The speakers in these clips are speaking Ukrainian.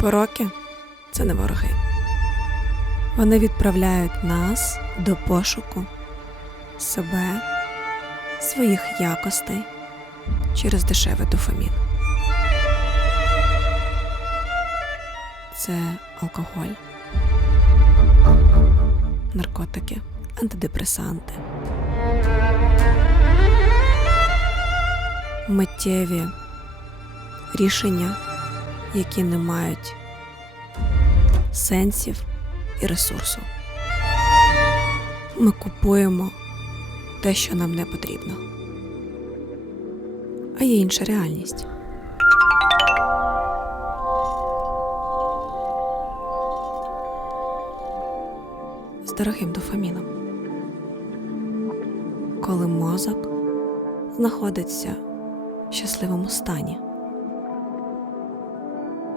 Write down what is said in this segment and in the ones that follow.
Пороки це не вороги. Вони відправляють нас до пошуку себе, своїх якостей через дешевий дофамін. Це алкоголь, наркотики, антидепресанти, миттєві рішення, які не мають сенсів і ресурсу. Ми купуємо те, що нам не потрібно. А є інша реальність. З дорогим дофаміном. Коли мозок знаходиться в щасливому стані.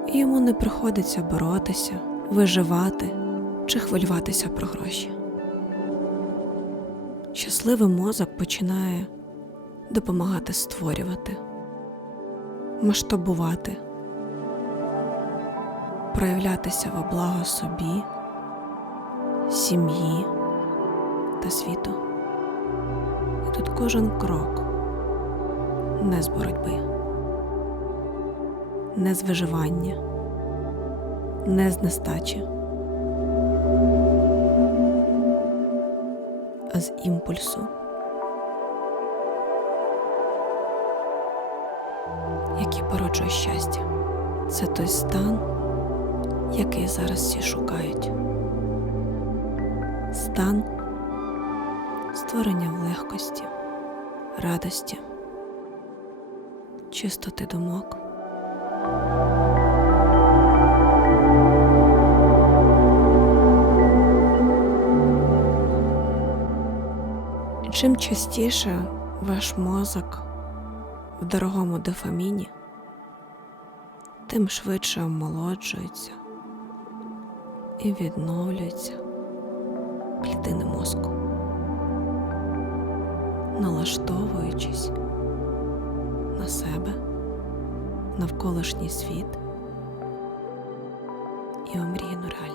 Йому не приходиться боротися, виживати чи хвилюватися про гроші. Щасливий мозок починає допомагати створювати, масштабувати, проявлятися во благо собі, сім'ї та світу. І тут кожен крок не з боротьби, не з виживання, не з нестачі, а з імпульсу, який породжує щастя. Це той стан, який зараз всі шукають. Стан створення легкості, радості, чистоти думок. Чим частіше ваш мозок в дорогому дофаміні, тим швидше омолоджується і відновлюється клітини мозку, налаштовуючись на себе, навколишній світ і омріяну реальність.